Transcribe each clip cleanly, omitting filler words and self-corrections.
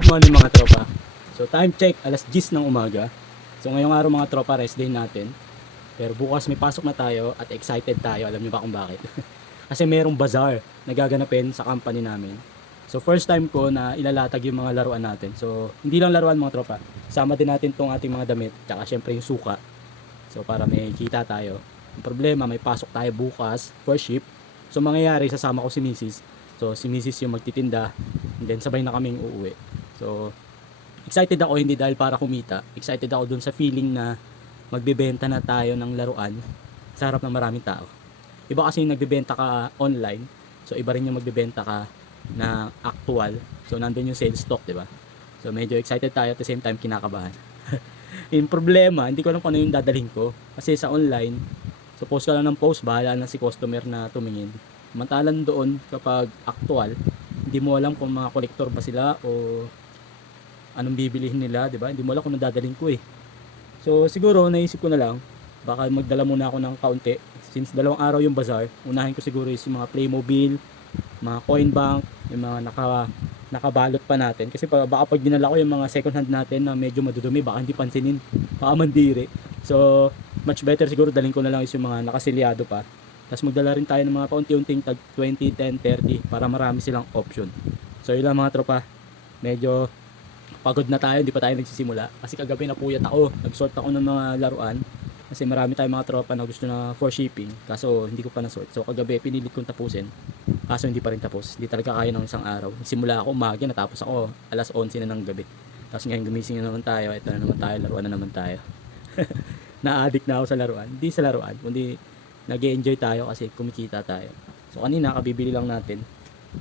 Good morning mga tropa. So time check, alas 10 ng umaga. So ngayong araw mga tropa, rest day natin. Pero bukas may pasok na tayo at excited tayo. Alam niyo ba kung bakit? Kasi merong bazaar na gaganapin sa company namin. So first time ko na ilalatag yung mga laruan natin. So hindi lang laruan mga tropa. Sama din natin tong ating mga damit. Tsaka syempre yung suka. So para may kita tayo. Ang problema, may pasok tayo bukas, first shift. So mangyayari, sasama ko si Mrs. So si Mrs. yung magtitinda. And then sabay na kaming uuwi. So excited ako, hindi dahil para kumita. Excited ako dun sa feeling na magbebenta na tayo ng laruan sa harap ng maraming tao. Iba kasi yung nagbebenta ka online. So iba rin yung magbebenta ka na actual. So nandun yung sales stock, di ba? So medyo excited tayo at the same time kinakabahan. Yung problema, hindi ko alam kung ano yung dadalhin ko. Kasi sa online, so post ka lang ng post, bahala na si customer na tumingin. Samantalan doon, kapag actual, hindi mo alam kung mga collector ba sila o anong bibilihin nila, di ba? Hindi mo alam kung anong dadalhin ko eh. So siguro naisip ko na lang, baka magdala muna ako ng kaunti. Since 2 araw yung bazaar, unahin ko siguro is yung mga Playmobil, mga coin bank, yung mga nakabalot pa natin. Kasi baka pag dinala ko yung mga second hand natin na medyo madudumi, baka hindi pansinin, baka mandiri. So much better siguro dalhin ko na lang is yung mga nakasilyado pa. Tapos magdala rin tayo ng mga paunti-unting tag 20, 10, 30 para marami silang option. So yun lang mga tropa, medyo pagod na tayo, hindi pa tayo nagsisimula. Kasi kagabi napuyat ako, nag-sort ako ng mga laruan. Kasi marami tayong mga tropa na gusto na for shipping. Kaso hindi ko pa na-sort. So kagabi pinilit kong tapusin. Kaso hindi pa rin tapos. Hindi talaga kaya ng isang araw. Simula ako umaga, natapos ako alas 11 na ng gabi. Tapos ngayon gumising na naman tayo. Ito na naman tayo, laruan na naman tayo. Na-addict na ako sa laruan. Hindi sa laruan, kundi nag-enjoy tayo kasi kumikita tayo. So kanina kabibili lang natin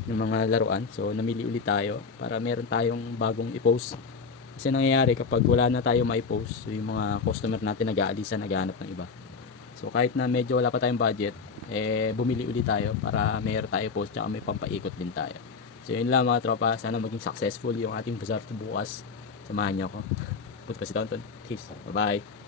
ng mga laruan. So namili ulit tayo para meron tayong bagong i-post. Kasi nangyayari kapag wala na tayo mai-post, so yung mga customer natin nag-aalisan, naghahanap ng iba. So kahit na medyo wala pa tayong budget, bumili ulit tayo para meron tayo post tsaka may pampaikot din tayo. So yun lang mga tropa, sana maging successful yung ating bazaar bukas. Samahan niyo ako. Punta pa si Tonton. Peace. Bye bye.